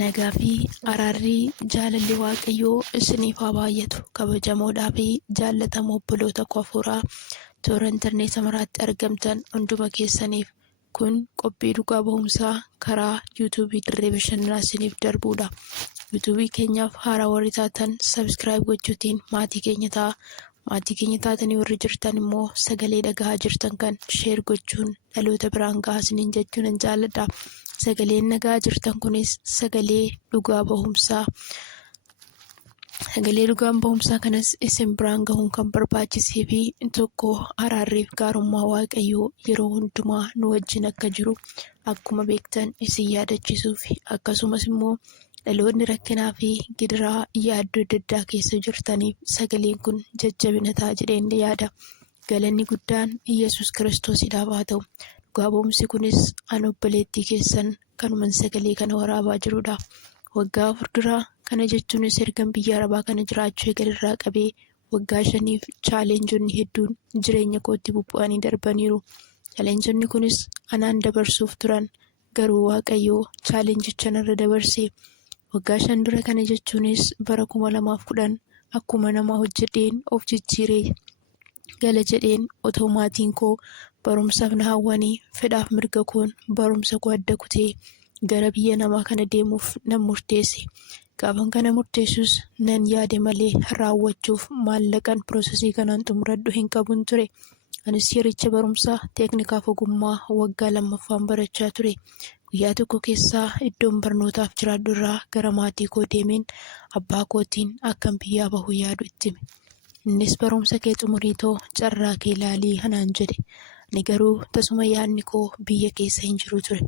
Nagaa fi araarri jaalalli waaqayyoo isiniif haa baay'atu. Kabajamoodhaa fi jaallatamoo obboloota koo hafuuraa toora intarneetii maraatti argamtan hunduma keessaniif kun qophii dhugaa ba'umsaa karaa yuutuubii Dirree Bashannanaa isiniif darbudha. Yuutuubii keenyaaf haaraa warri taatan sabiskiraayib gochuutiin maatii keenya ta'a. Maatii keenya taatanii warri jirtan immoo sagalee dhagahaa jirtan kan sheer gochuun dhaloota biraan gahaa isiniin jechuun nan jaalladha. Sagaleen nagaa jirtan kunis sagalee dhugaa ba'umsaa. Sagalee dhugaan ba'umsaa kanas isin biraan gahuun kan barbaachisee fi tokko araarriif gaarummaa waaqayyoo yeroo hundumaa nu wajjin akka jiru akkuma beektan isin yaadachiisuuf akkasumas immoo dhaloonni rakkinaa fi gidiraa yaaddoo adda addaa keessa jirtaniif sagaleen kun jajjabina ta'a jedheen yaada. Galanni guddaan Iyyasuus Kiristoosidhaaf haa ta'u. Dhugaa ba'umsi kunis an obboleettii keessan kanuman sagalee kana waraabaa jirudha. Waggaa 4 dura kana jechuunis ergan biyya arabaa kana jiraachuu eegalerraa qabee waggaa 5f chaalenjonni hedduun jireenya kootti bubbu'anii darbaniiru. Chaalenjonni kunis anaan dabarsuuf turan garuu waaqayyoo chaalenjicha narra dabarsee waggaa 5 dura kana jechuunis bara 2010 akkuma nama hojjedheen of jijjiiree gala jedheen otoo maatiin koo barumsaaf na hawwanii fedhaaf mirga koon barumsa koo adda kutee gara biyya namaa kana deemuuf nan murteesse. Gaafan kana murteessus nan yaade malee raawwachuuf maallaqan piroosesii kanaan xumuradhu hin qabun ture. Anis yericha barumsaa teeknikaaf ogummaa waggaa 2ffaan barachaa ture. Guyyaa tokko keessaa iddoon barnootaaf jiraadhu irraa gara maatii koo deemeen abbaa kootiin akkan biyyaa bahu yaadu itti hime. Innis barumsa kee xumuriitoo carraa kee ilaalii anaan jedhe. Ani garuu tasuma yaadni koo biyya keessa hin jiru ture.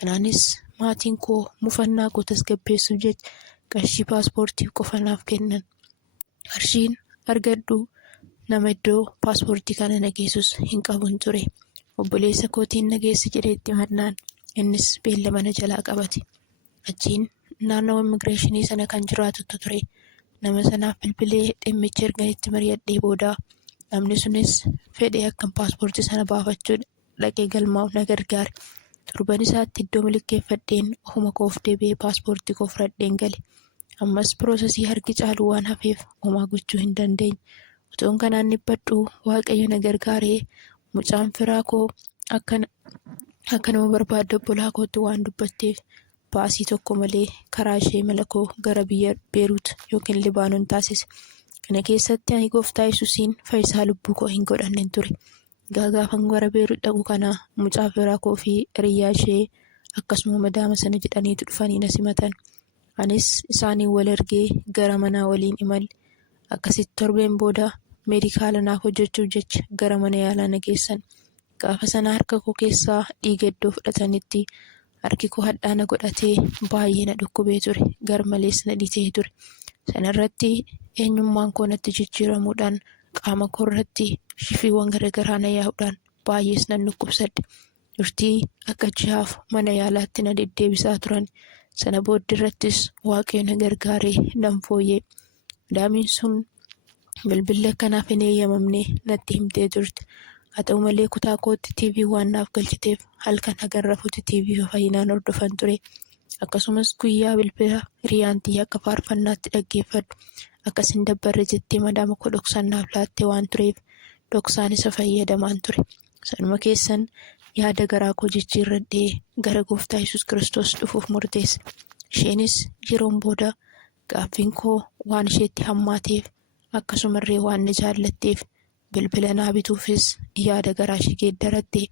Kanaanis maatiin koo mufannaa koo tasgabbeessuuf jecha qarshii paaspoortii qofa naaf kennan. Qarshiin argadhu nama iddoo paaspoortii kana nageessus hin qabun ture. Obboleessa kootiin nageessi jedheetti himannaan innis beellama na jalaa qabate. Achiin naannoo immigireeshinii sana kan jiraatutu ture. Nama sanaaf bilbilee dhimmicha erganitti mari'adhee booda namni sunis fedhee akkan paaspoortii sana baafachuu dhaqee galmaa'uuf na gargaare. Torban isaatti iddoo milkeeffadheen ofuma koof deebi'ee paaspoortii koo fudhadheen gale. Ammas piroosesii harki caalu waan hafeef homaa gochuu hin dandeenye. Otoon kanaan dhiphadhu waaqayyo na gargaaree mucaan firaa koo akka nama barbaadde obbolaa kootti waan dubbatteef baasii tokko malee karaa ishee mala koo gara biyya Beeruut yookiin Libaanoon taasise. Kana keessatti ani gooftaa Yesuusiin fayyisaa lubbuu koo hin godhanne ture. Gaafan gara Beeruut dhaqu kana mucaa firaa koo fi hiriyaa ishee akkasuma madaama sana jedhaniitu dhufanii na simatan. Anis isaaniin wal ergee gara manaa waliin imalle. Akkasitti torbeen booda meedikaala naaf hojjechuuf jecha gara mana yaalaa na geessan. Gaafa sana harka koo keessaa dhiiga iddoo fudhatanitti harki koo hadhaana godhatee baay'ee na dhukkubee ture. Garmalees na dhitee ture. Sanarratti eenyummaan koo natti jijjiiramuudhaan qaama koo irratti shifiiwwan garaagaraa na yaa'uudhaan baay'ees nan dhukkubsadhe. Turtii akka ji'aaf mana yaalaatti na deddeebisaa turan. Sana booddeerrattis waaqayyo na gargaaree nan fooyyee. Madaamiin sun bilbilli akkanaaf hin eeyyamamne natti himtee turte. Haa ta'u malee kutaa kootti TV waan naaf galchiteef halkan hagan rafuutti TV fayyinaan hordofan ture. Akkasumas guyyaa bilbila hiriyaan xiyya akka faarfannaatti dhaggeeffadhu. Akkasin dabbarre jettee madaama koo dhoksaan naaf laattee waan tureef dhoksaan isa fayyadamaan ture. Sanuma keessan yaada garaa koo jijjiirradhee gara gooftaa Yesuus Kiristoos dhufuuf murteesse. Isheenis yeroon booda gaaffiin koo waan isheetti hammaateef akkasumallee waan na jaallatteef bilbila naa bituufis yaada garaa ishee geeddaratte.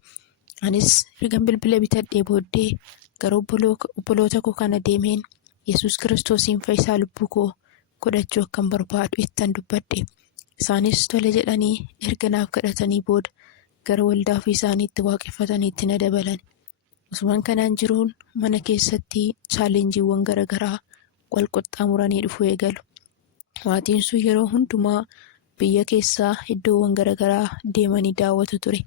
Anis ergan bilbila bitadhee booddee gara obboloota koo kana deemeen Yesuus Kiristoosiin fayyisaa lubbuu koo godhachuu akkan barbaadu ittan dubbadhe. Isaanis tole jedhanii erga naaf kadhatanii booda gara waldaa ofii isaaniitti waaqeffataniitti na dabalan. Osumaan kanaan jiruun mana keessatti chaalenjiiwwan garaagaraa wal qaxxaamuranii dhufuu eegalu. Maatiin sun yeroo hundumaa biyya keessaa iddoowwan garaagaraa deemanii daawwatu ture.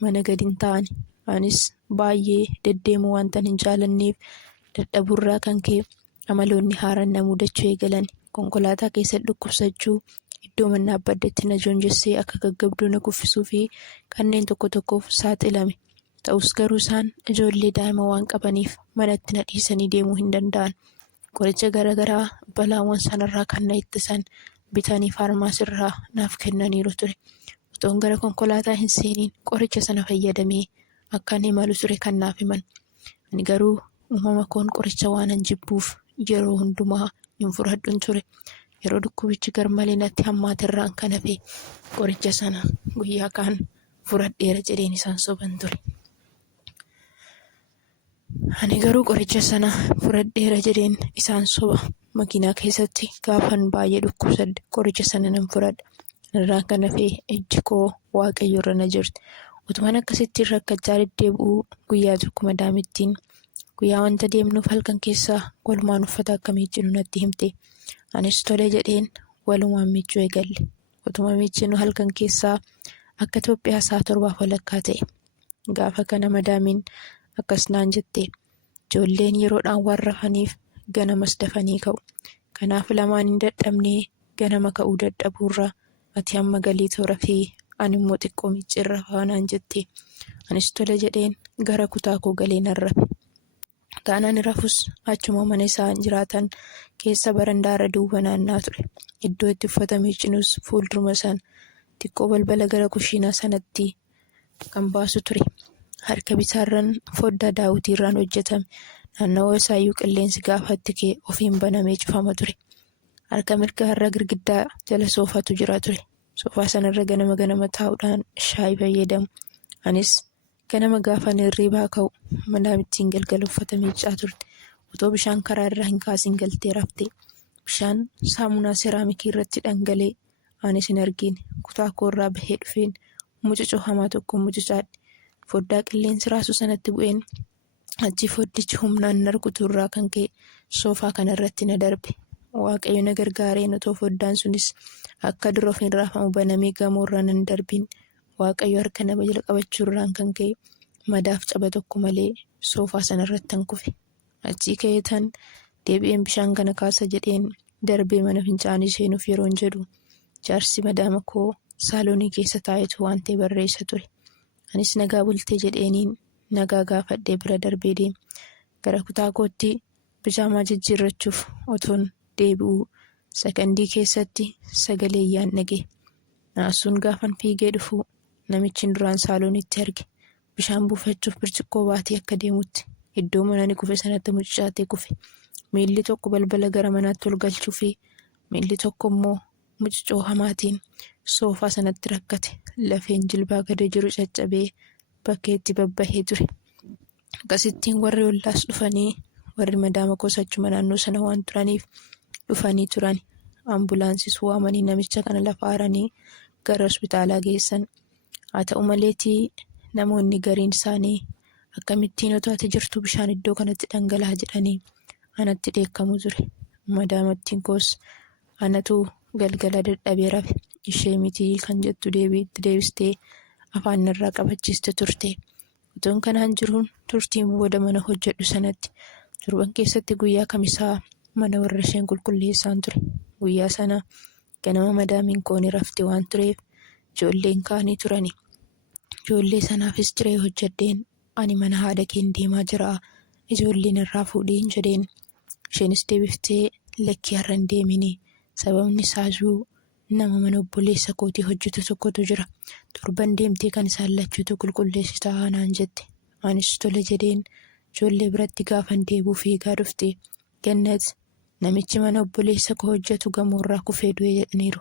Mana gadi hin taa'ani. Anis baay'ee deddeemuu waantan hin jaalanneef dadhabuurraa kan ka'e amaloonni haaraan na mudachuu eegalan. Konkolaataa keessatti dhukkubsachuu, iddoo mannaa baddeetti na joonjessee akka gaggabduu na kuffisuu fi kanneen tokko tokkoof saaxilame. Ta'us garuu isaan ijoollee daa'ima waan qabaniif manatti na dhiisanii deemuu hin danda'an. Qoricha garaagaraa balaawwan sanarraa kan na ittisan bitanii faarmaasiirraa naaf kennaniiru ture. Otoon gara konkolaataa hin seeniin qoricha sana fayyadamee akkan imalu ture kan naaf himan. Ani garuu uumama koon qoricha waanan jibbuuf yeroo hundumaa hin fudhadhun ture. Yeroo dhukkubichi garmalee natti hammaaterraan kan hafe qoricha sana guyyaa kaan fudhadheera jedheen isaan soban ture. Ani garuu qoricha sana fudhadheera jedheen isaan soba. Makiinaa keessatti gaafan baay'ee dhukkubsadde qoricha sana nan fudhadha. Irraan kan hafe ijji koo waaqayyo irra na jirti. Utumaan akkasittiin rakkachaa deddeebi'uu guyyaa tokko madaamittiin guyyaa wanta deemnuuf halkan keessaa walumaan uffata akka miiccinu natti himte. Anis tole jedheen walumaan miiccuu eegalle. Utuma miiccinu halkan keessaa akka Itoophiyaa sa'a 7:00 ta'e. Gaafa kana madaamiin akkas naan jette. Ijoolleen yeroodhaan waan rafaniif ganamas dafanii ka'u. Kanaaf lamaan hin dadhabnee ganama ka'uu dadhabuurraa ati amma galii toora fi ani immoo xiqqoo miicceerra faanaan jette. Anis tole jedheen gara kutaa koo galee nan rafe. Taanaan rafus achuma mana isaan jiraatan keessa barandaarra duuba naannaa ture. Iddoo itti uffata miiccinus fuulduruma sana xiqqoo balbala gara kushiinaa sanatti kan baasu ture. Harka bitaarraan foddaa daawwitiirraan hojjetame. Naannawaa isaayyuu qilleensi gaafa itti ka'e ofiin banamee cufama ture. Harka mirgaarra girgiddaa jala soofaatu jira ture. Soofaa sanarra ganama taa'uudhaan shaayii fayyadamu. Anis ganama gaafan hirriibaa ka'u madaamittiin galgala uffata miiccaa turte. Otoo bishaan karaa irraa hin kaasin galtee rafte. Bishaan saamunaa seeraamikii irratti dhangala'e. Anis hin argine. Kutaa koorraa bahee dhufeen mucucoo hamaa tokko mucucaadhe. Foddaa qilleensi raasu sanatti bu'een achi foddichi humnaan narkutu irraa kan ka'e soofaa kanarratti na darbe. Waaqayyo na gargaareen otoo foddaan sunis akka dura of hin raafamu banamee gamoorra nan darbin. Waaqayyo harka nama jala qabachuurraan kan ka'e madaaf caba tokko malee soofaa sanarratti han kufe. Achii ka'eetan deebi'een bishaan kana kaasa jedheen darbee mana fincaanii seenuuf yeroon jedhu jaarsi madaama koo saaloonii keessa taa'etu waan ta'e barreessa ture. Anis nagaa bultee jedheeniin nagaa gaafadhee bira darbee deeme. Gara kutaa kootti bijaamaa jijjiirrachuuf otoon deebi'uu sakandii keessatti sagalee iyyaan dhaga'e. Naasuun gaafan fiigee dhufu namichi duraan saaloonitti arge. Bishaan buufachuuf birciqqoo baatee akka deemutti iddoo manani kufe sanatti mucucaatee kufe. Miilli tokko balbala gara manaatti ol galchuu fi miilli tokko immoo mucucoo hamaatiin soofaa sanatti rakkate. Lafeen jilbaa gadi jiru caccabee bakkeetti babbahee ture. Akkasittiin warri ollaas dhufanii warri madaama koos achuma naannoo sana waan turaniif dhufanii turan. Ambulaansis waamanii namicha kana lafa aaranii gara hospitaalaa geessan. Haa ta'u maleetii namoonni gariin isaanii akkamittiin otoo ati jirtu bishaan iddoo kanatti dhangala'aa jedhanii anatti dheekkamu ture. Madaamattiin koos anatu galgala dadhabee rafe. Ishee mitii kan jettu deebistee afaan irraa qabachiiste turte. Otoon kanaan jiruun turtiin booda mana hojjedhu sanatti torban keessatti guyyaa kamisaa mana warra isheen qulqulleessaan ture. Guyyaa sana ganama madaamiin koo ni rafte waan tureef ijoolleen kaanii turani. Ijoollee sanaafis ciree hojjedheen ani mana haadha keen deemaa jira. Ijoolleen irraa fuudhiin jedheen. Isheenis deebiftee lakkii har'a hin deemini. Sababni isaasuu nama mana obboleessa kootii hojjetu tokkotu jira. Torban deemtee kan isaan lachuutu qulqulleessitaa naan jette. Anis tole jedheen ijoollee biratti gaafan deebuu fiigaa dhufte. Gannat namichi mana obboleessa koo hojjetu gamoorraa kufee du'e jedhaniiru.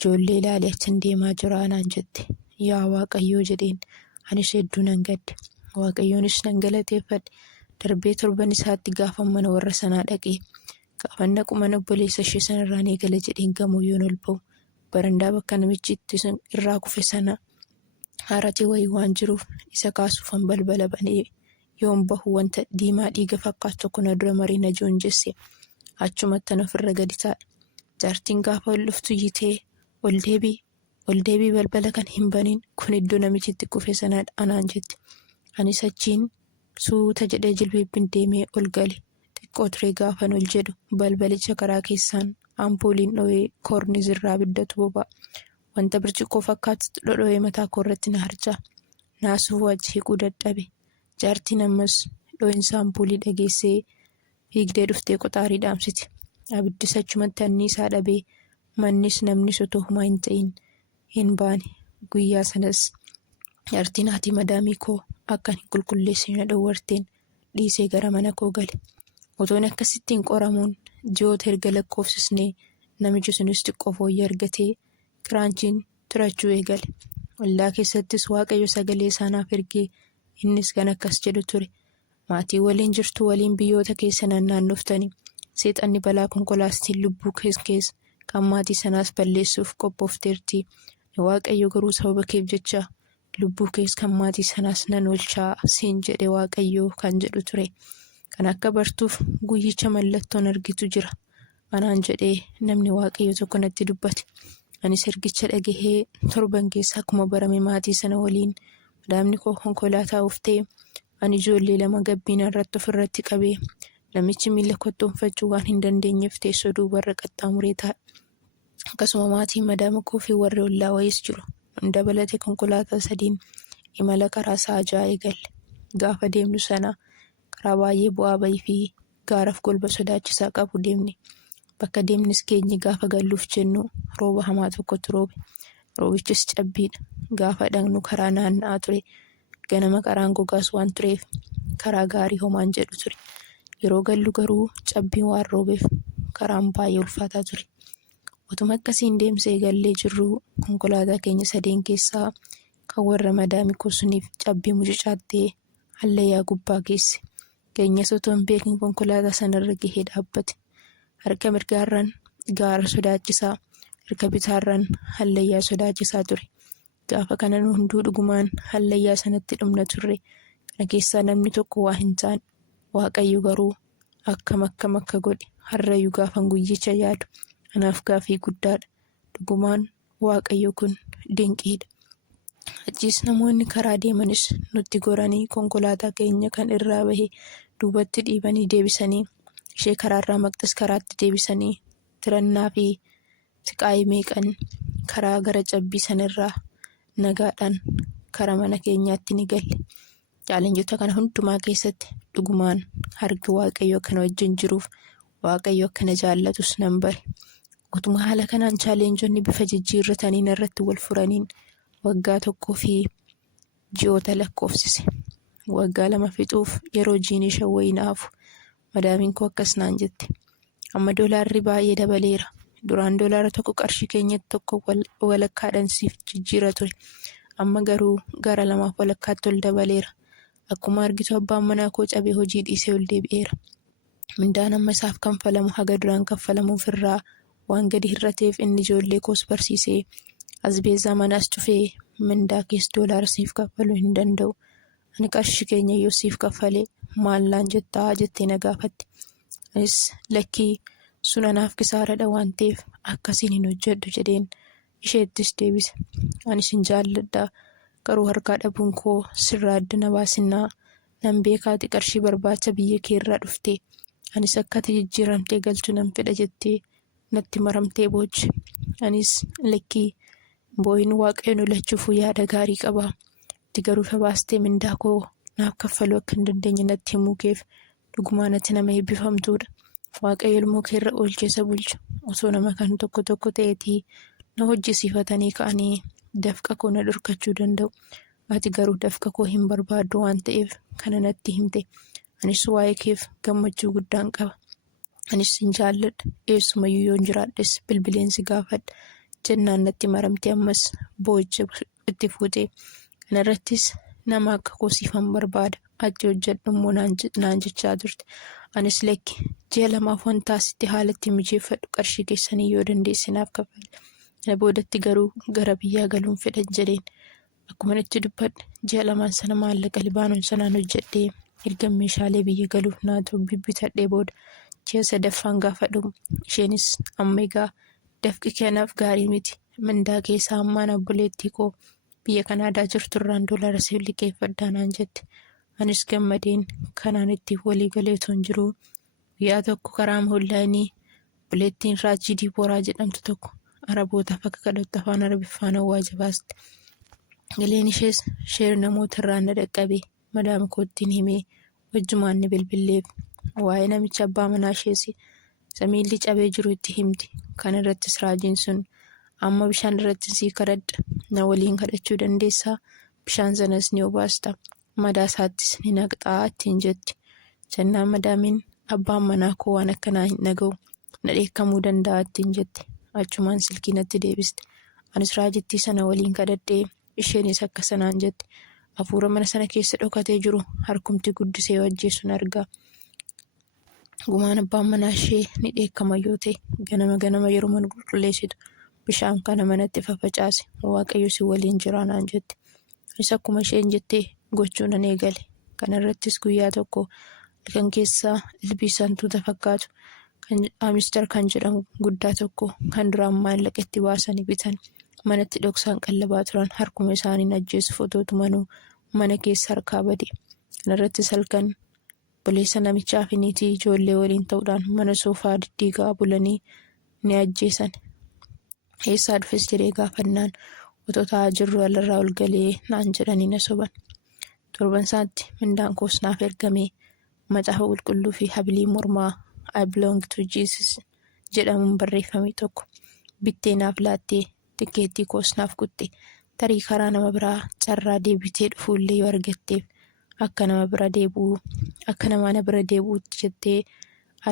Ijoollee ilaalee achan deemaa jira naan jette. Yaa Waaqayyoo jedheen anis hedduu nan gadde. Waaqayyoonis nan galateeffadhe. Darbee torban isaatti gaafan mana warra sanaa dhaqee gaafan dhaqu mana obboleessa ishee sanarraan eegala jedheen gamoo yoon ol ba'u. Barandaa bakka namichi itti irraa kufe sana haarati wayii waan jiruuf isa kaasuufan balbala banee yoon bahu wanta diimaa dhiiga fakkaatu tokko na dura marii na joon jesse. Achumatti ofirra gadi taa'e. Jaartiin gaafa ol dhuftu iyyitee ol deebii balbala kan hin baniin kun iddoo namichi itti kufe sanadha anaan jette. Anis achiin suuta jedhee jilbeebbiin deemee ol gale. Xiqqoo turee gaafan ol jedhu balbalicha karaa keessaan ampuuliin dho'ee koorniis irraa biddatu boba'a. Wanta birciqqoo fakkaatu dhodho'ee mataa koorratti na harcaa. Naasuuf wajji hiquu dadhabe. Jaartiin ammas dho'iinsa ampuulii dhageessee fiigdee dhuftee qoxaarii dhaamsiti. Abiddis achumatti anniisaa dhabee mannis namnis otoo homaa hin ta'in hin baane. Guyyaa sanas jaartiin haati madaamii koo akkan hin qulqulleessine na dhowwarteen dhiisee gara mana koo gale. Otoon akkasittiin qoramuun ji'oota erga lakkoofsisnee namichi sunis xiqqoo fooyyee argatee kiraanchiin turachuu eegale. Waldaa keessattis Waaqayyo sagalee isaanaaf ergee innis kan akkas jedhu ture. Maatii waliin jirtu waliin biyyoota keessa naannoftanii seexanni balaa konkolaastiin lubbuu keessa kan maatii sanaas balleessuuf qophoofteerti. Waaqayyo garuu sababa keef jecha lubbuu keessa kan maatii sanaas nan oolchaa siin jedhe Waaqayyo kan jedhu ture. Kan akka bartuuf guyyicha mallattoon argitu jira. Anaan jedhee namni Waaqayyo tokko natti dubbate. Anis ergicha dhagahee torban keessa akkuma barame maatii sana waliin madaamni koo konkolaataa ooftee ani ijoollee 2 gabbiina irratti ofirratti qabee namichi miila kottoonfachuu waan hin dandeenyeef teessoo duubarra qaxxaamuree taa'e. Akkasuma maatii madaama koo fi warri ollaa wayiis jiru. Dabalatee konkolaataa 3 imala karaa sa'a 6 eegalle. Gaafa deemnu sana karaa baay'ee bu'aa bayii fi gaaraaf golba sodaachisaa qabu deemne. Bakka deemnis geenye gaafa galluuf jennu rooba hamaa tokkotu roobe. Roobichis cabbiidha. Gaafa dhaqnu karaa naanna'aa ture. Ganama qaraan gogaas waan tureef karaa gaarii homaan jedhu ture. Yeroo gallu garuu cabbiin waan roobeef karaan baay'ee ulfaataa ture. Utuma akkasiin deemsee gallee jirru konkolaataa keenya 3 keessaa kan warra madaamii koo suniif cabbii mucucaattee hallayyaa gubbaa geesse. Keenyas otoo hin beekin konkolaataa sanarra gahee dhaabbate. Harka mirgaarraan gaara sodaachisaa, harka bitaarraan hallayyaa sodaachisaa ture. Gaafa kana nu hunduu dhugumaan hallayyaa sanatti dhumna turre. Kana keessaa namni tokko waa hin taane. Waaqayyo garuu akkam akka godhe harrayyuu gaafan guyyicha yaadu anaaf gaafii guddaadha. Dhugumaan Waaqayyo kun dinqiidha. Achiis namoonni karaa deemanis nutti goranii konkolaataa keenya kan irraa bahe duubatti dhiibanii deebisanii ishee karaarraa maqxas karaatti deebisanii tirannaa fi siqaayii meeqan karaa gara cabbii sanarraa nagaadhaan karaa mana keenyaatti ni galle. Chaalenjota kana hundumaa keessatti dhugumaan harki Waaqayyo akkana wajjin jiruuf Waaqayyo akkana jaallatus nan bare. Utuma haala kanaan chaalenjonni bifa jijjiirrataniin irratti wal furaniin waggaa 1 fi ji'oota lakkoofsise. Waggaa 2 fixuuf yeroo jiini shawwayinaafu madaamiin koo akkas naan jette. Amma doolaarri baay'ee dabaleera. Duraan doolaara 1 qarshii keenyatti 1 walakkaadhaan siif jijjiira ture. Amma garuu gara 2 walakkaatti ol dabaleera. Akkuma argitu abbaan manaa koo cabee hojii dhiisee ol deebi'eera. Mindaan amma isaaf kanfalamu haga duraan kanfalamuuf irraa waan gadi hir'ateef inni ijoollee koos barsiisee asbeezaa manaas cufee mindaa keessa doolaara siif kaffaluu hin danda'u. Ani qarshii keenya yoo siif kaffalee maallaan jettaa jettee na gaafatti. Anis lakkii sun anaaf kisaaradha waan ta'eef akkasiin hin hojjedhu jedheen isheettis deebise. Anis hin jaalladhaa garuu harkaa dhabuun koo sirraa adda na baasinnaa nan beekaati qarshii barbaacha biyya keerraa dhuftee anis akkati jijjiiramtee galchu nan fedha jettee natti maramtee booche. Anis lakkii booyin Waaqayyoon olachuuf yaada gaarii qabaa. Itti garuu fabaastee mindaa koo naaf kaffaluu akka hin dandeenye natti himuu keef dhugumaan ati nama eebbifamtuudha. Waaqayyo ilmoo keerra oolcheessa bulchu osoo nama kan tokko ta'eetii na hojjisiifatanii ka'anii dafqa koo na dhorkachuu danda'u. Ati garuu dafqa koo hin barbaaddu waan ta'eef kana natti himte. Anis waa'ee keef gammachuu guddaan qaba. Anis sin jaalladha. Eessumayyuu yoon jiraadhes bilbileensi gaafadha. Jennaan natti maramtee ammas boo'icha itti fuutee. Kana irrattis nama akka koo siifan barbaada. Achi hojjedhu immoo naan jechaa turte. Anis lakki ji'a 2 wanta asitti haalatti mijeeffadhu qarshii keessanii yoo dandeessinaaf kaffale. Kana boodatti garuu gara biyyaa galuun fedhan jedheen. Akkuma itti dubbadhe ji'a 2 sana maallaqa Libaanoon sanaan hojjedhee erga meeshaalee biyya galuuf naatu bibbitadhee booda ji'a 3ffaan gaafa dhumu isheenis amma egaa dafqi kanaaf gaarii miti. Mindaa keessaa ammaan obboleettii koo biyya Kanaadaa jirturraan doolaara siif liqeeffadhaa naan jette. Anis gammadeen kanaan itti walii galee toon jiru guyyaa tokko karaa onlaayinii obboleettiin Raajii Diibooraa jedhamtu tokko Arabootaaf akka kadhattu afaan Arabiffaan awwaaja baaste. Galeen ishees sheer namoota irraan na dhaqqabe madaama koottiin himee wajjumaan ni bilbilleef waa'ee namicha abbaa manaa ishees isa miilli cabee jiru itti himti. Kana irrattis raajiin sun amma bishaan irratti sii kadhadha, na waliin kadhachuu dandeessaa? Bishaan sanas ni obaasta, madaa isaattis ni naqxaa ittiin jetti. Jennaan madaamiin abbaan manaa koo waan akkanaa hin dhaga'u, na dheekkamuu danda'a ittiin jette. Achumaan silkii natti deebiste. Anis raajittii sana waliin kadhadhee isheenis akka sanaan jette. Hafuura mana sana keessa dhokatee jiru harkumti guddisee ajjeesuun argaa. Gumaan abbaan manaa ishee ni dheekkama yoo ta'e ganama yeroo mana qulqulleessitu bishaan kana manatti fafacaase, Waaqayyo si waliin jira naan jette. Anis akkuma isheen jettee gochuu nan eegale. Kana irrattis guyyaa tokko halkan keessaa ilbiisa hantuuta fakkaatu Amister kan jedhamu guddaa tokko kan duraan maallaqa itti baasanii bitan manatti dhoksaan qallabaa turan harkuma isaaniin ajjeesuuf otoo tumanuu mana keessa harkaa bade. Kana irrattis halkan obboleessa namichaa fi niitii ijoollee waliin ta'uudhaan mana soofaa diddiigaa bulanii ni ajjeesan. Eessaa dhufes jedhee gaafannaan otoo taa'aa jirru alarraa ol galee naan jedhanii na soban. Torban isaatti mindaan koos naaf ergamee macaafa qulqulluu fi habilii mormaa I belong to Jesus jedhamuun barreeffame tokko bittee naaf laattee tikeettii koos naaf kutte. Tarii karaa nama biraa carraa deebitee dhufuullee yoo argatteef akka nama na bira deebi'uutti jettee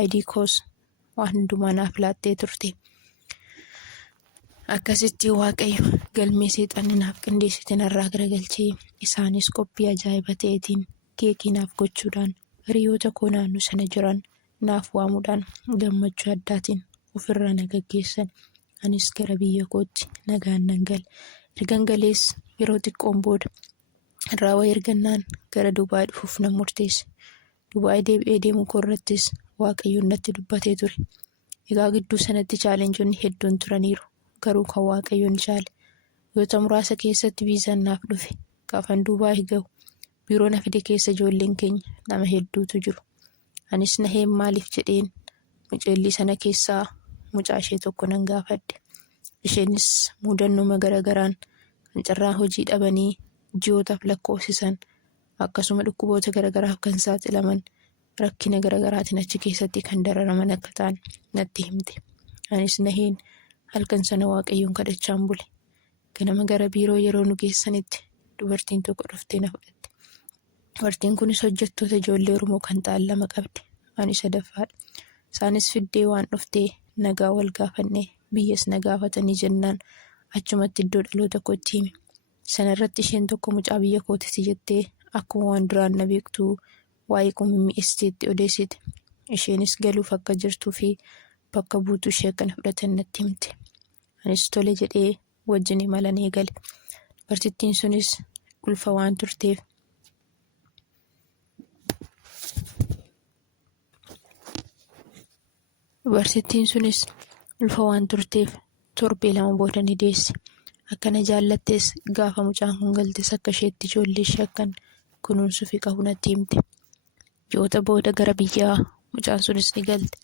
ID koos waan hundumaa naaf laattee turte. Akkasitti Waaqayyo galmee seexanni naaf qindeessite narraa garagalchee isaanis qophii ajaa'iba ta'eetiin keekii naaf gochuudhaan hiriyoota koo naannoo sana jiran naaf waamuudhaan gammachuu addaatiin ofirra na gaggeessan. Anis gara biyya kootti nagaan nan gale. Ergan galees yeroo xiqqoon booda irraa wayii ergannaan gara Dubaay dhufuuf nan murteesse. Dubaay deebi'ee deemuu koo irrattis Waaqayyoon natti dubbatee ture. Egaa gidduu sanatti chaalenjoonni hedduun turaniiru. Garuu kan Waaqayyoon caale guyyoota muraasa keessatti viizaan naaf dhufe. Gaafan Dubaay gahu biiroo na fide keessa ijoolleen keenya nama hedduutu jiru. Anis naheen maaliif jedheen muceellii sana keessaa mucaa ishee tokko nan gaafadhe. Isheenis mudannoo garagaraan kan carraa hojii dhabanii ji'ootaaf lakkoofsisan akkasuma dhukkuboota garagaraaf kan saaxilaman rakkina garagaraatiin achi keessatti kan dararaman akka ta'an natti himte. Anis naheen halkan sana Waaqayyoon kadhachaan bule. Ganama gara biiroo yeroo nu geessanitti dubartiin tokko dhuftee na fudhatte. Dubartiin kunis hojjettoota ijoollee Oromoo kan ta'an 2 qabdi. Ani sadaffaadha. Isaanis fiddee waan dhuftee nagaa wal gaafannee biyyas na gaafatanii jennaan achumatti iddoo dhaloota kootti hime. Sana irratti isheen tokko mucaa biyya kootiiti jettee akkuma waan duraan na beektuu waa'ee koo mimmi'eessiteetti odeessite. Isheenis galuuf akka jirtuu fi bakka buutuu ishee akka na fudhatan natti himte. Anis tole jedhee wajjin imalan eegale. Dubartittiin sunis ulfa waan turteef torbee 2 booda ni deesse. Akkana jaallattes gaafa mucaan kun galtes akka isheetti ijoollee ishee akkan kunuunsuufi qabu natti himte. Ji'oota booda gara biyyaa mucaan sunis ni galte.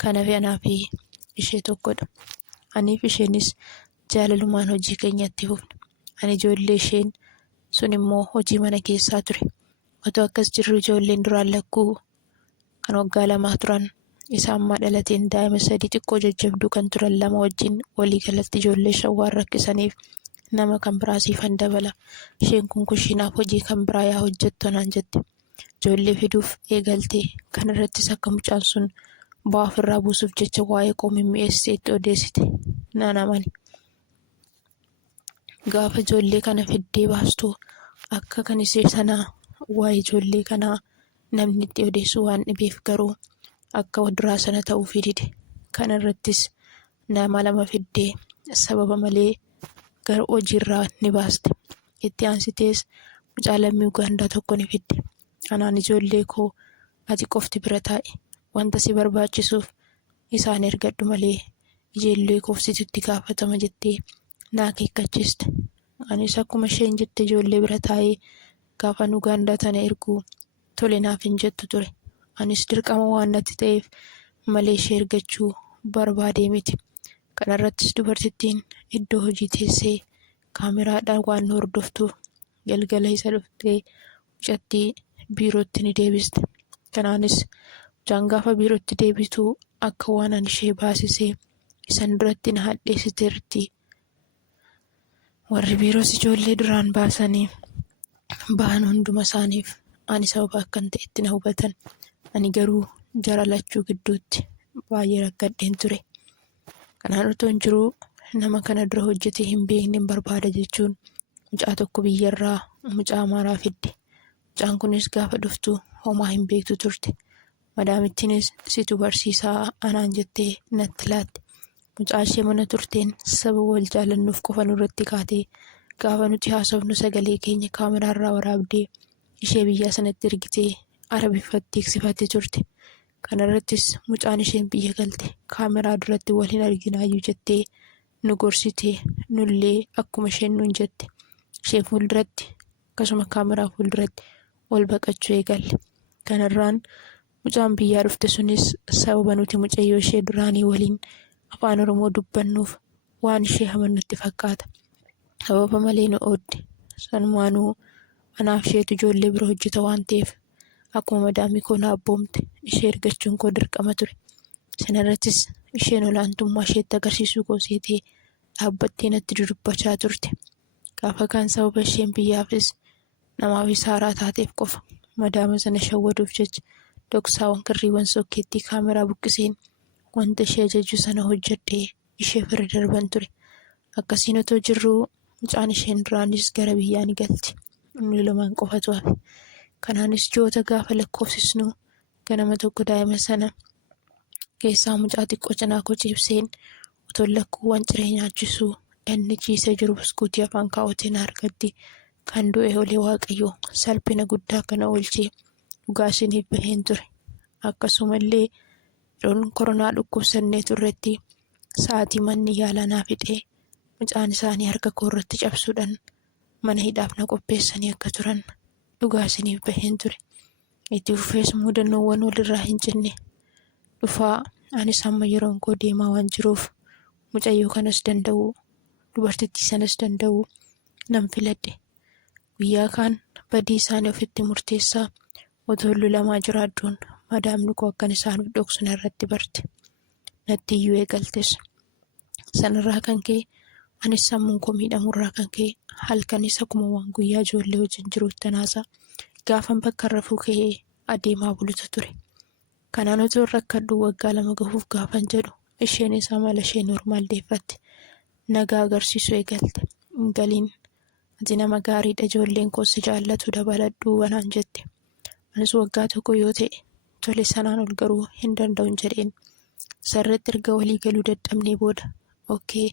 Kanaaf anaa fi ishee tokkodha. Aniif isheenis jaalalumaan hojii keenyatti fufne. Ani ijoollee isheen sun immoo hojii mana keessaa ture. Otoo akkas jirru ijoolleen duraan lakkuu kan waggaa 2 turan isaan maa dhalateen daa'ima 3 xiqqoo jajjabduu kan turan 2 wajjin walii galatti ijoollee 5 waan rakkisaniif nama kan biraa siifan dabala. Isheen kun kushinaaf hojii kan biraa yaa hojjettu naan jette. Ijoollee fiduuf eegalte. Kana irrattis akka mucaan sun ba'aa ofirraa buusuuf jecha waa'ee koo mimmi'eessiteetti odeessite nan amane. Gaafa ijoollee kana fiddee baastu akka kan ishee sanaa waa'ee ijoollee kanaa namni itti odeessu waan dhibeef garuu akka duraa sana ta'uufii dide. Kana irrattis nama 2 fiddee sababa malee gara hojiirraa ni baaste. Itti aansitees mucaa lammii Ugaandaa tokko ni fidde. Anaan ijoollee koo ati qofti bira taa'i. Wanta si barbaachisuuf isaan ergadhu malee ijoollee koof sitti gaafatama jettee na akeekkachiiste. Anis akkuma isheen jette ijoollee bira taa'ee gaafan Ugaandaa tana erguu tole naaf hin jettu ture. Anis dirqama waan natti ta'eef malee ishee ergachuu barbaadee miti. Kana irrattis dubartittiin iddoo hojii teessee kaameraadhaan waan hordoftuuf galgala isa dhuftee mucattii biirootti ni deebiste. Kanaanis Mucaan gaafa biirootti deebitu akka waan ani ishee baasisee isan duratti na hadheessiteerti. Warri biiroos ijoollee duraan baasanii ba'an hunduma isaaniif ani sababa akkan ta'etti na hubatan. Ani garuu jara lachuu gidduutti baay'ee rakkadheen ture. Kanaan otoo hin jiruu nama kana dura hojjetee hin beekne barbaada jechuun mucaa tokko biyyarraa mucaa amaaraa fidde. Mucaan kunis gaafa dhuftu homaa hin beektu turte. Madaamittiinis situ barsiisaa anaan jettee natti laatte. Mucaa ishee mana turteen sababa wal jaalannuuf qofa nurratti kaatee gaafa nuti haasofnu sagalee keenya kaameraarraa waraabdee ishee biyyaa sanatti ergitee arabiffatti eegsifatte turte. Kana irrattis mucaan isheen biyya galte kaameraa duratti wal hin arginaayyuu jettee nu gorsitee nullee akkuma isheen nuun jette ishee fuulduratti akkasuma kaameraa fuulduratti ol baqachuu eegalle. Kanarraan mucaan biyyaa dhufte sunis sababa nuti mucayyoo ishee duraanii waliin afaan Oromoo dubbannuuf waan ishee hamannutti fakkaata. Sababa malee nu oodde. Sanumaanuu anaaf isheetu ijoollee bira hojjeta waan ta'eef akkuma madaamii koo na abboomte ishee ergachuun koo dirqama ture. Sana irrattis isheen olaantummaa isheetti agarsiisuu koo seetee dhaabbattee natti dudubbachaa turte. Gaafa kaan sababa isheen biyyaafis namaafis haaraa taateef qofa madaama sana shawwaduuf jecha dhoksaawwan kirriiwwan sokkeettii kaameraa buqqiseen wanta ishee ajaju sana hojjedhee ishee bira darban ture. Akkasiin otoo jirruu mucaan isheen duraanis gara biyyaa ni galti. Inni lamaan qofatu hafe. Kanaanis ji'oota gaafa lakkoofsisnu ganama tokko daa'ima sana keessaa mucaa xiqqoo cinaa koo ciibseen otoo lakkuuwwan ciree nyaachisuu inni ciisee jiru buskuutii afaan kaawwatee na harkatti kan du'e olee Waaqayyoo salphina guddaa kana oolchee dhugaa isiniif baheen ture. Akkasumallee yeroon koronaa dhukkubsannee turretti sa'aatii manni yaalaa naa fixee mucaan isaanii harka koo irratti cabsuudhaan mana hidhaaf na qopheessanii akka turan dhugaa isiniif baheen ture. Itti fufees muudannoowwan walirraa hin cinne dhufaa anis amma yeroon koo deemaa waan jiruuf mucayyoo kanas danda'u dubartittii sanas danda'u nan filadhe. Guyyaa kaan badii isaanii ofitti murteessaa otoo lulamaa jiraadduun madaamni koo akkan isaaniif dhoksu narratti barte. Natti iyyuu eegaltes. Sanarraa kan ka'e anis sammuun koo miidhamurraa kan ka'e halkanis akkuma waan guyyaa ijoollee wajjin jiruutti tanaasaa gaafan bakka rafuu ka'ee adeemaa bulutu ture. Kanaan otoo rakkadhu waggaa 2 gahuuf gaafan jedhu isheenis amala ishee noormaaldeeffatte nagaa agarsiisuu eegalte. Galiin ati nama gaariidha ijoolleen koo si jaallatu dabaladhuu wanaan jette. Anis waggaa 1 yoo ta'e tole sanaan ol garuu hin danda'u jedheen. Sarratti erga walii galuu dadhabnee booda ookee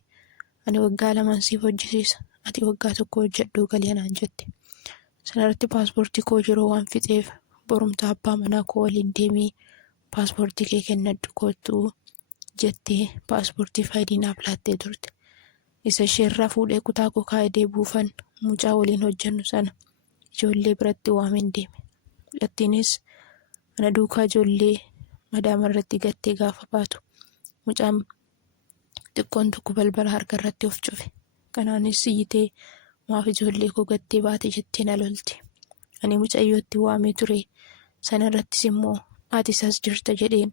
ani waggaa 2 siif hojjisiisa ati waggaa 1 hojjedhuu galii anaan jette. Sanarratti paaspoortii koo yeroo waan fixeef borumtaa abbaa manaa koo waliin deemee paaspoortii kee kennadhu kootu jettee paaspoortii faayidii naaf laattee turte. Isa isheerraa fuudhee kutaa koo kaa'ee buufan mucaa waliin hojjennu sana ijoollee biratti waameen deeme. Mucattiinis ana duukaa ijoollee madaama irratti gattee gaafa baatu mucaan xiqqoon tokko balbala harka irratti of cufe. Kanaanis iyyitee maaf ijoollee koo gattee baate jettee na lolti. Ani mucayyootti waamee ture. Sana irrattis immoo ati isas jirta jedheen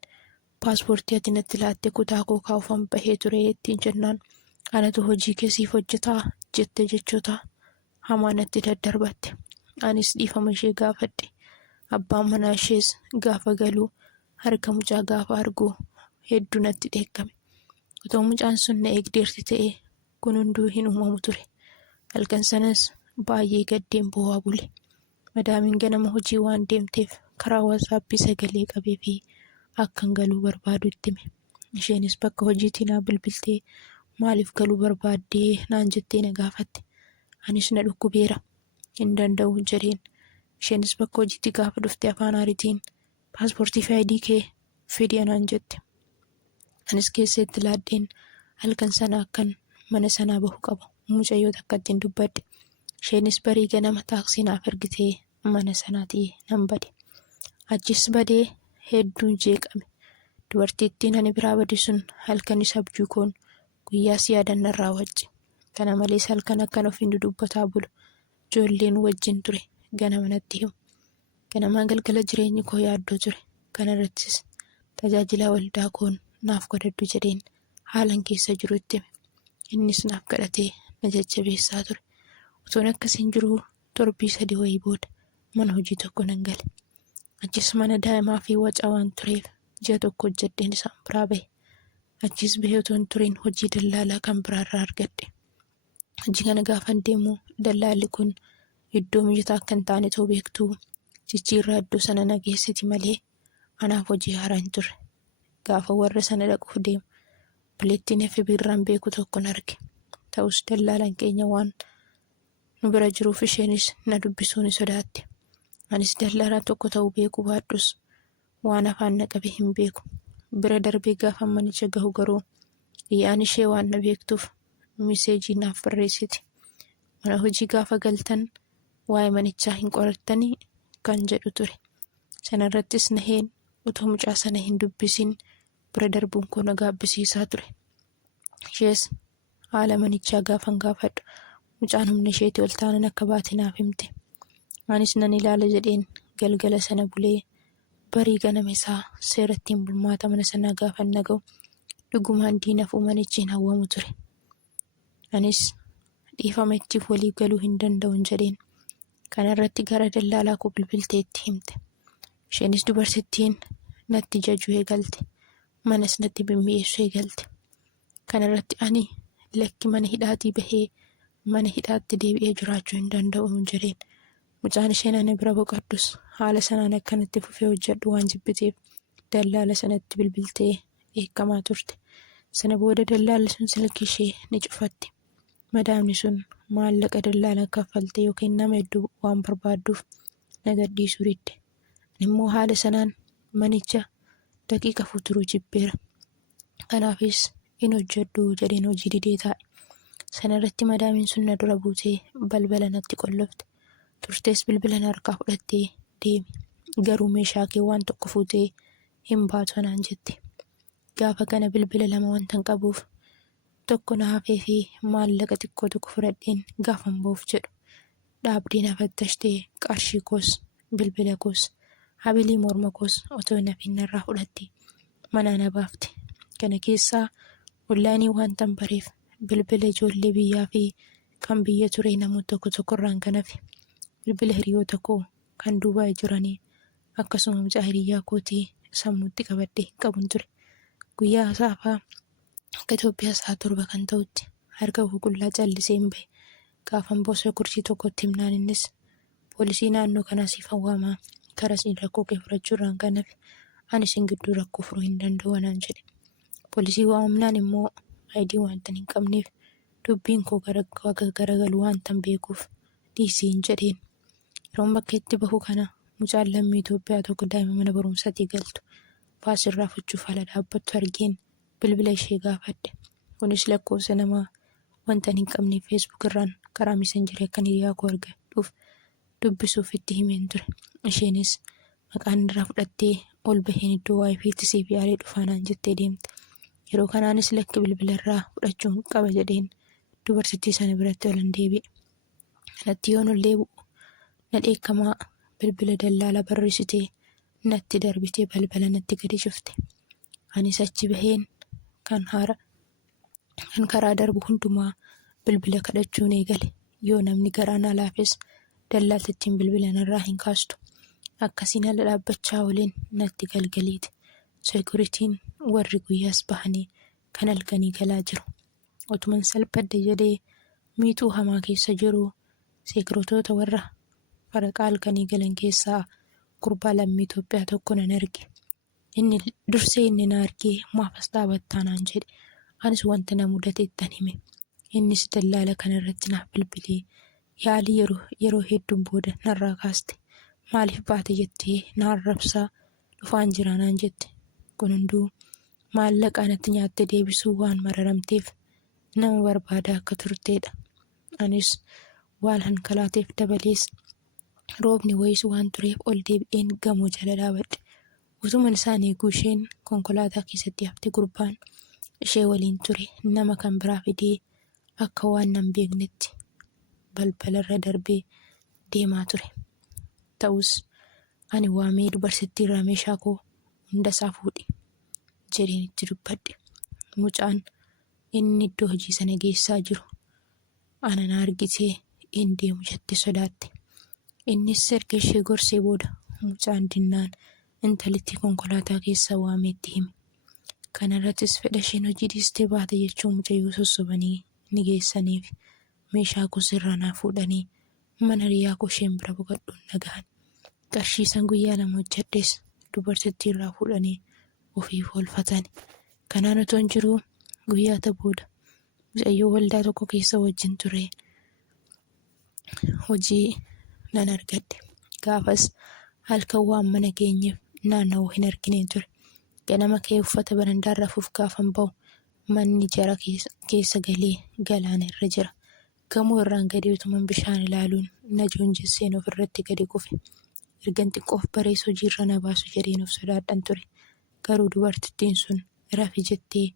paaspoortii ati natti laatte kutaa koo kaa'uufan bahee ture ittiin jennaan anatu hojii keessiif hojjetaa jette jechoota hamaa natti daddarbatte. Anis dhiifama ishee gaafadhe. Abbaan manaa ishees gaafa galuu harka mucaa gaafa argu hedduu natti dheekkame. Otoo mucaan sun na eegdeerti ta'e kun hunduu hin uumamu ture. Halkan sanas baay'ee gaddeen boo'aa bule. Madaamiin ganama hojii waan deemteef karaa WhatsApp sagalee qabee fi akkan galuu barbaadu itti hime. Isheenis bakka hojiitii naa bilbiltee maaliif galuu barbaaddee naan jettee na gaafatte. Anis na dhukkubeera hin danda'u jedheen. Isheenis bakka hojiitti gaafa dhufte afaan Amaaritiin paaspoortii fi ID kee fidi anaan jette. Anis keessatti laaddeen halkan sana akkan mana sanaa bahu qabu mucayyoo takka ittiin dubbadde. Isheenis barii ganama taaksii naaf ergitee mana sanaatii nan bade. Achis badee hedduun jeeqame. Dubartittiin ani biraa bade sun halkanis abjuu koon guyyaas yaadannarraa wajji. Kana malees halkan akkan ofiin dudubbataa bulu ijoolleen wajjin ture ganama natti himu. Ganamaa galgala jireenyi koo yaaddoo ture. Kana irrattis tajaajila waldaa koon naaf godhadhu jedheen haalan keessa jirutti innis naaf kadhatee na jajjabeessaa ture. Utuun akkasiin jiruu torbii 3 wayii booda mana hojii tokko nan gale. Achis mana daa'imaa fi wacaa waan tureef ji'a tokko hojjedheen isaan biraa bahe. Achis bahee utuun turiin hojii dallaalaa kan biraarraa argadhe. Hojii kana gaafan deemu dallaalli kun iddoo mijataa akka hin taane ta'uu beektuu jijjiirraa iddoo sana na geessiti malee anaaf hojii haaraa hin turre. Gaafa warra sana dhaquuf deemu bilettiin FB'rraan beeku tokkon arge. Ta'us dallaalaan keenya waan nu bira jiruuf isheenis na dubbisuu ni sodaatte. Anis dallaalaa tokko ta'uu beekuu baadhus waan afaan na qabe hin beeku. Bira darbee gaafa manicha gahu garuu dhiiyaan ishee waan na beektuuf miseejii naaf barreessiti. Mana hojii gaafa galtan waa'ee manichaa hin qorattanii kan jedhu ture. Sanarrattis naheen utoo mucaa sana hin dubbisiin bira darbuun koo na gaabbisiisaa ture. Ishees haala manichaa gaafan gaafadhu mucaan humna isheetii ol taanan akka baate naaf himte. Anis nan ilaala jedheen galgala sana bulee barii ganama isaa seerattiin bulmaata mana sanaa gaafan naga'u dhugumaan diinaaf manichiin hawwamu ture. Anis dhiifama ichiif walii galuu hin danda'uun jedheen. Kana irratti gara dallaalaa koo bilbilteetti himte. Isheenis dubarsittiin natti jajuu eegalte. Manas natti bimmi'eessuu eegalte. Kana irratti ani lakki mana hidhaatii bahee mana hidhaatti deebi'ee jiraachuu hin danda'u jedheen. Mucaan isheen ana bira boqoddus haala sanaan akkanatti fufee hojjedhu waan jibbiteef dallaala sanatti bilbiltee eeggamaa turte. Sana booda dallaalli sun silkii ishee ni cufatte. Madaamni sun maallaqa dallaalaan kaffalte yookiin nama hedduu waan barbaadduuf na gadhiisuu didde. Immoo haala sanaan manicha daqiiqa fuuturuu jibbeera. Kanaafis hin hojjedhu jedheen hojii didee taa'e. Sana irratti madaamiin sun na dura buutee balbala natti qollofte. Turtees bilbila na harkaa fudhattee deemi. Garuu meeshaa kee waan tokko fuutee hin baatu anaan jette. Gaafa kana bilbila 2 wantan qabuuf tokko na hafee fi maallaqa xiqqoo tokko fudhadheen gaafan ba'uuf jedhu. Dhaabdii na fattashtee qarshii koos bilbila koos habilii morma koos otoo hin hafiin narraa fudhattee mana na baafte. Kana keessaa onlaayinii waantan bareef bilbila ijoollee biyyaa fi kan biyya turee namoota tokko irraan kan hafe. Bilbila hiriyoota koo kan Duubaay jiranii akkasuma mucaa hiriyyaa kootii sammuutti qabadhee hin qabun ture. Guyyaa saafaa akka Itoophiyaa sa'a 7 kan ta'utti harka qullaa callisee hin bahe. Gaafan boosoo kurchii tokkotti himnaan innis poolisii naannoo kanaa siifan waamaa karaa siin rakkoo kee furachuurraan kan hafe ani siin gidduu rakkoo furuu hin danda'u anaan jedhe. Poolisii waamnaan immoo aayidii waantan hin qabneef dubbiin koo garagalu waantan beekuuf dhiisii hin jedheen. Yeroon bakka itti bahu kana mucaan lammii Itoophiyaa tokko daa'ima mana barumsaatii galtu baasirraa fuchuuf haala dhaabbattu argeen bilbila ishee gaafadhe. Kunis lakkoofsa namaa wantan hin qabneef Facebook irraan karaa messengerii akkan hiriyaa koo argadhuuf dubbisuuf itti himeen ture. Isheenis maqaan irraa fudhattee ol baheen iddoo waayifiitti siif yaalee dhufaanaan jettee deemte. Yeroo kanaanis lakki bilbila irraa fudhachuun qaba jedheen dubartittii sana biratti ol hin deebi'e. Natti yoon ol deebi'u na dheekkamaa bilbila dallaala barreessitee natti darbitee balbala natti gadi cufte. Anis achi baheen kan karaa darbu hundumaa bilbila kadhachuun eegale. Yoo namni garaa na laafes dallaaltittiin bilbila narraa hin kaastu. Akkasiin ala dhaabbachaa oleen natti galgaliiti. Seekuritiin warri guyyaas bahanii kan halkanii galaa jiru. Otuman salphadde jedhee miixuu hamaa keessa jiru seekuritoota warra faraqa halkanii galan keessaa gurbaa lammii Itoophiyaa tokko nan arge. Inni dursee inni na argee maafas dhaabattaa naan jedhe. Anis wanta na mudate ittan hime. Innis dallaala kanarratti naaf bilbilee yaalii yeroo hedduun booda narraa kaaste. Maaliif baate jettee na arrabsaa dhufaan jira naan jette. Kun hunduu maallaqa natti nyaatte deebisuu waan mararamteef nama barbaada akka turteedha. Anis waan hankalaateef dabalees roobni wayiis waan tureef ol deebi'een gamoo jala dhaabadhe. Utuman isaan eeguu isheen konkolaataa keessatti hafte gurbaan ishee waliin ture nama kan biraa fidee akka waan nan beeknetti balbalarra darbee deemaa ture. Ta'us ani waamee dubartittii irraa meeshaa koo hundasaa fuudhe. jedheen itti dubbadhe. Mucaan inni iddoo hojii sana geessaa jiru ana na argitee hin deemu jettee sodaatte. Innis erga ishee gorsee booda mucaan dinnaan intalitti konkolaataa keessa waameetti hime. Kana irrattis fedha isheen hojii dhiistee baate jechuun mucayyoo sossobanii ni geessaniif meeshaa kuusirraa naa fuudhanii mana hiriyaa koo isheen bira boqodhuun nagahan. Qarshii san guyyaa lama hojjedhes dubartittii irraa fuudhanii ofiif oolfatani. Kanaan otoo hin jiruu guyyaata booda mucayyoo waldaa tokko keessa wajjin ture hojii nan argadhe. Gaafas halkan waan mana keenyaaf naanna'uu hin argine ture. Ganama ka'ee uffata barandaa rafuuf gaafan ba'u manni jara keessa galee galaana irra jira. Gamoo irraan gadi utuman bishaan ilaaluun na joonjesseen ofirratti gadi kufe. Ergan xiqqoof barees hojiirra na baasu jedheen of sodaadhan ture. Garuu dubartittiin sun rafi jettee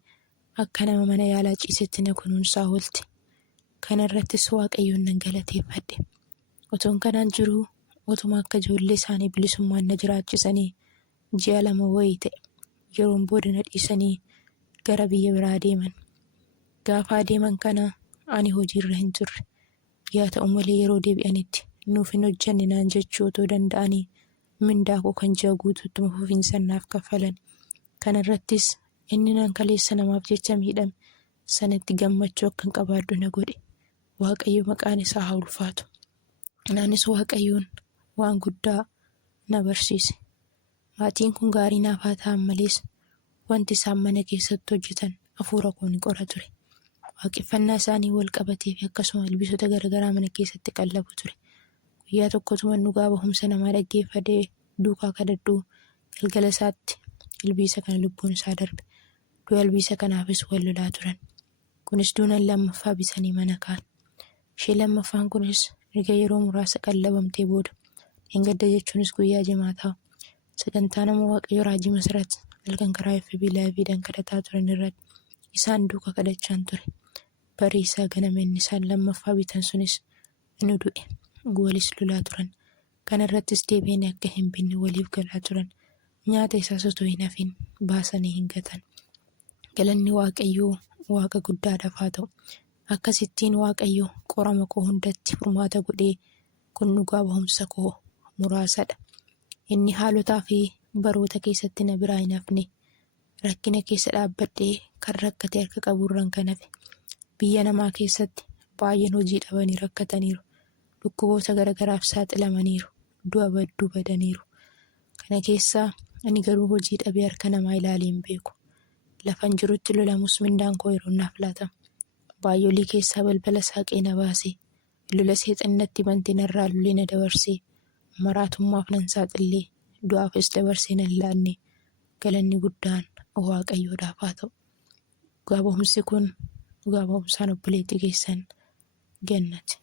akka nama mana yaalaa ciisetti na kunuunsaa oolte. Kana irrattis Waaqayyoon nan galateeffadhe. Otoon kanaan jiruu otuma akka ijoollee isaanii bilisummaan na jiraachisanii ji'a 2 wayii ta'e. Yeroon booda na dhiisanii gara biyya biraa deeman. Gaafa adeeman kana ani hojiirra hin turre. Yaa ta'u malee yeroo deebi'anitti nuuf hin hojjenne naan jechuu otoo danda'anii mindaa koo kan ji'a guutuutti fufiinsaan naaf kaffalan. Kana irrattis inni nan kaleessa namaaf jecha miidhame sanatti gammachuu akkan qabaadhu na godhe. Waaqayyo maqaan isaa haa ulfaatu. Anis Waaqayyoon waan guddaa na barsiise. Maatiin kun gaarii naaf haa ta'an malees wanti isaan mana keessatti hojjetan hafuura koo ni qora ture. Waaqeffannaa isaanii wal qabatee fi akkasuma ilbiisota garaagaraa mana keessatti qallabu ture. Guyyaa tokkotuma dhugaa bahumsa namaa dhaggeeffadhee duukaa kadhadhuu galgala isaatti ilbiisa kana lubbuun isaa darbe. Du'a ilbiisa kanaafis wal lolaa turan. Kunis duunan lammaffaa bisanii mana kaan. Ishee lammaffaan kunis erga yeroo muraasa qallabamtee booda engadda jechuunis guyyaa jimaataa sagantaa nama Waaqayyo Raajii Masirat halkan karaa FB Live'dhaan kadhataa turan irratti isaan duuka kadhachaan ture. Barii isaa ganama inni isaan lammaffaa bitan sunis inni du'e. Walis lolaa turan. Kana irrattis deebiin akka hin binne waliif galaa turan. Nyaata isaas otoo hin hafin baasanii hin gatan. Galanni Waaqayyoo Waaqa guddaadhaaf haa ta'u. Akkasittiin Waaqayyo qorama koo hundatti furmaata godhee kun dhugaa bahumsa koo muraasadha. Inni haalotaa fi baroota keessatti na biraa hin hafne. Rakkina keessa dhaabbadhee kan rakkate harka qaburraan kan hafe. Biyya namaa keessatti baay'een hojii dhabanii rakkataniiru. Dhukkuboota garagaraaf saaxilamaniiru. Du'a badduu badaniiru. Kana keessaa ani garuu hojii dhabee harka namaa ilaalee hin beeku. Lafan jirutti lolamus mindaan koo yeroo naaf laatama. Baay'olii keessaa balbala saaqee na baasee lola seexannatti bantii narraa lollee na dabarsee maraatummaaf nan saaxillee du'aafis dabarsee nan laanne galanni guddaan Waaqayyoodhaaf haa ta'u. Dhugaa bahumsi kun dhugaa bahumsaan obboleettii keessan Gannati.